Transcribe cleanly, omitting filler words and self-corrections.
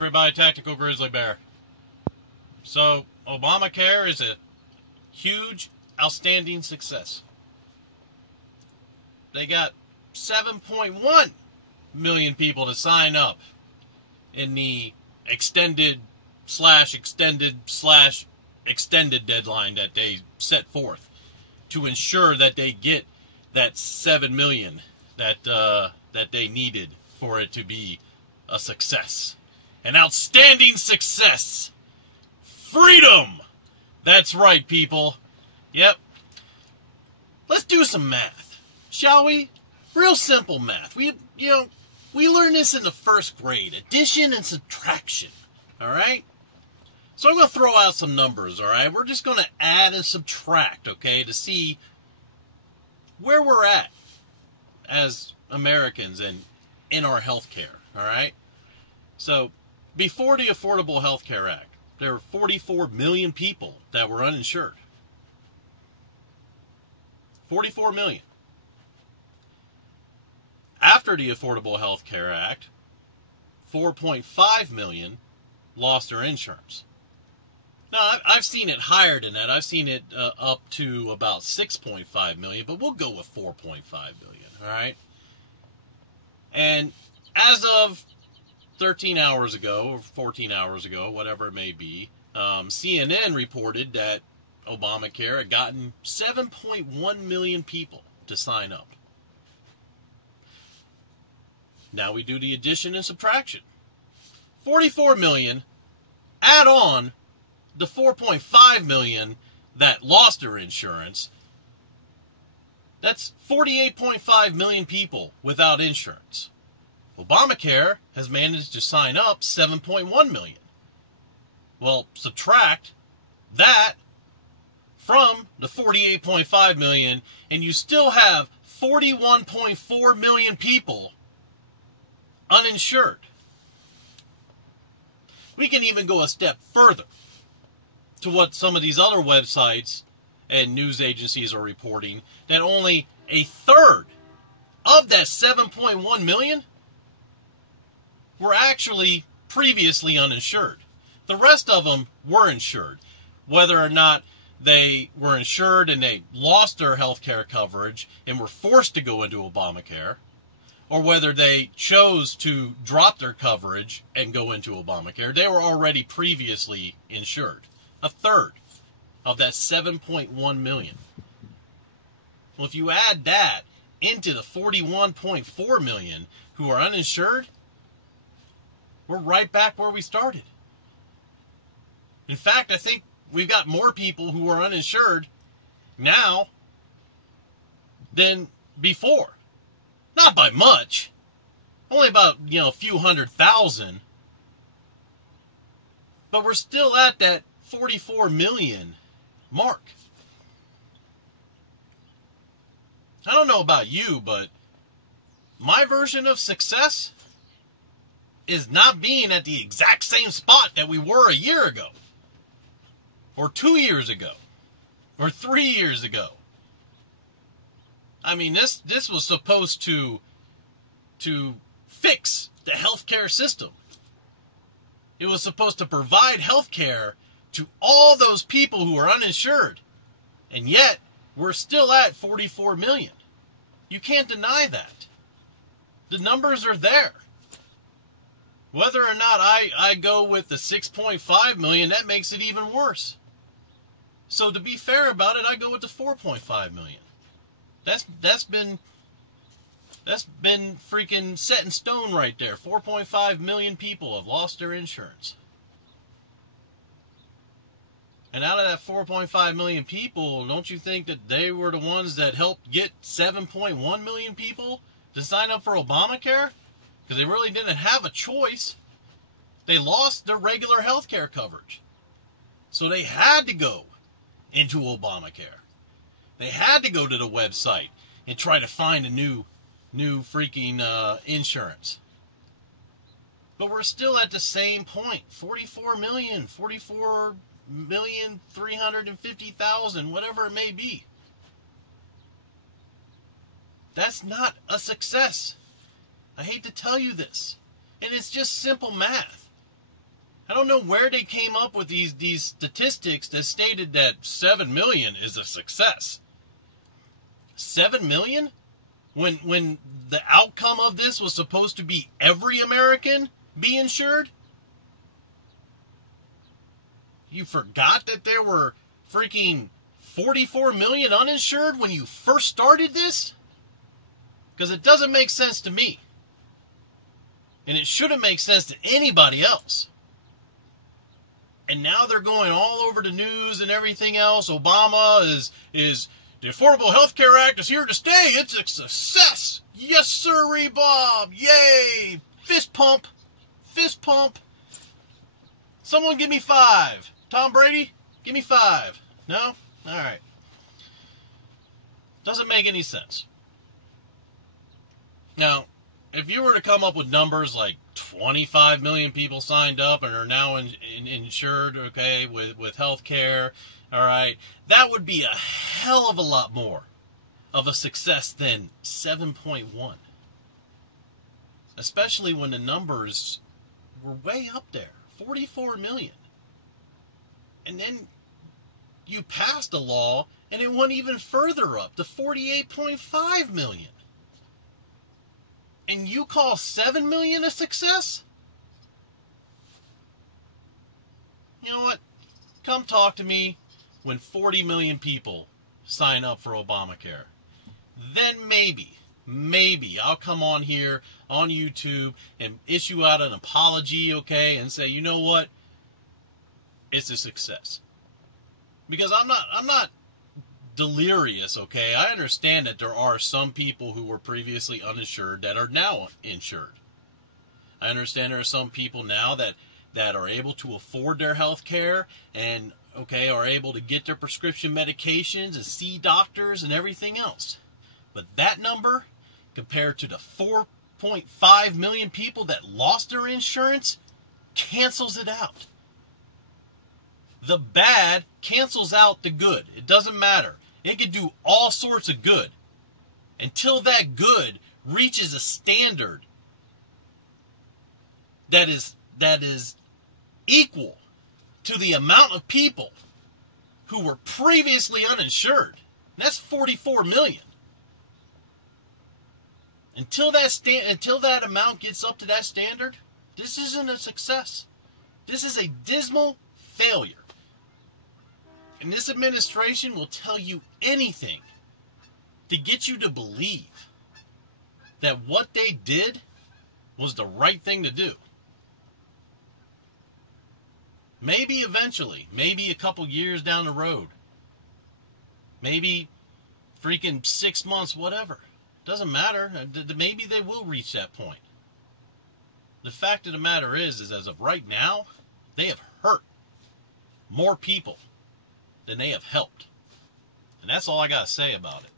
Everybody, Tactical Grizzly Bear. So, Obamacare is a huge, outstanding success. They got 7.1 million people to sign up in the extended deadline that they set forth to ensure that they get that 7 million that they needed for it to be a success. An outstanding success. Freedom! That's right, people. Yep. Let's do some math, shall we? Real simple math. We learned this in the first grade. Addition and subtraction. Alright? So I'm going to throw out some numbers, alright? We're just going to add and subtract, okay, to see where we're at as Americans and in our health care, alright? So, before the Affordable Health Care Act, there were 44 million people that were uninsured. 44 million. After the Affordable Health Care Act, 4.5 million lost their insurance. Now, I've seen it higher than that. I've seen it up to about 6.5 million, but we'll go with 4.5 million, all right? And as of 13 hours ago, or 14 hours ago, whatever it may be, CNN reported that Obamacare had gotten 7.1 million people to sign up. Now we do the addition and subtraction. 44 million, add on the 4.5 million that lost their insurance. That's 48.5 million people without insurance. Obamacare has managed to sign up 7.1 million. Well, subtract that from the 48.5 million, and you still have 41.4 million people uninsured. We can even go a step further to what some of these other websites and news agencies are reporting, that only a third of that 7.1 million were actually previously uninsured. The rest of them were insured. Whether or not they were insured and they lost their health care coverage and were forced to go into Obamacare, or whether they chose to drop their coverage and go into Obamacare, they were already previously insured. A third of that 7.1 million. Well, if you add that into the 41.4 million who are uninsured, we're right back where we started. In fact, I think we've got more people who are uninsured now than before. Not by much. Only about, a few 100,000. But we're still at that 44 million mark. I don't know about you, but my version of success is not being at the exact same spot that we were a year ago, or 2 years ago, or 3 years ago. I mean, this was supposed to fix the healthcare system. It was supposed to provide healthcare to all those people who are uninsured, and yet we're still at 44 million. You can't deny that. The numbers are there. Whether or not I go with the 6.5 million, that makes it even worse. So to be fair about it, I go with the 4.5 million. That's been freaking set in stone right there. 4.5 million people have lost their insurance. And out of that 4.5 million people, don't you think that they were the ones that helped get 7.1 million people to sign up for Obamacare? Because they really didn't have a choice. They lost their regular health care coverage. So they had to go into Obamacare. They had to go to the website and try to find a new freaking insurance. But we're still at the same point. 44 million, 44,350,000, whatever it may be. That's not a success. I hate to tell you this. And it's just simple math. don't know where they came up with these statistics that stated that 7 million is a success. 7 million? When the outcome of this was supposed to be every American be insured? You forgot that there were freaking 44 million uninsured when you first started this? Because it doesn't make sense to me. And it shouldn't make sense to anybody else. And now they're going all over the news and everything else. Obama is the Affordable Health Care Act is here to stay. It's a success. Yes, sirree, Bob. Yay. Fist pump. Fist pump. Someone give me 5. Tom Brady, give me 5. No? All right. Doesn't make any sense. Now, if you were to come up with numbers like 25 million people signed up and are now insured, okay, with health care, all right, that would be a hell of a lot more of a success than 7.1. Especially when the numbers were way up there, 44 million. And then you passed a law and it went even further up to 48.5 million. And you call 7 million a success? You know what? Come talk to me when 40 million people sign up for Obamacare. Then maybe I'll come on here on YouTube and issue out an apology, okay, and say, you know what? It's a success. Because I'm not delirious, okay? I understand that there are some people who were previously uninsured that are now insured. I understand there are some people now that are able to afford their health care and, okay, are able to get their prescription medications and see doctors and everything else. But that number, compared to the 4.5 million people that lost their insurance, cancels it out. The bad cancels out the good. It doesn't matter. It can do all sorts of good until that good reaches a standard that is equal to the amount of people who were previously uninsured. And that's 44 million. Until that amount gets up to that standard, this isn't a success. This is a dismal failure. And this administration will tell you anything to get you to believe that what they did was the right thing to do. Maybe eventually, maybe a couple years down the road, maybe freaking 6 months, whatever. Doesn't matter. Maybe they will reach that point. The fact of the matter is as of right now, they have hurt more people than they have helped. And that's all I got to say about it.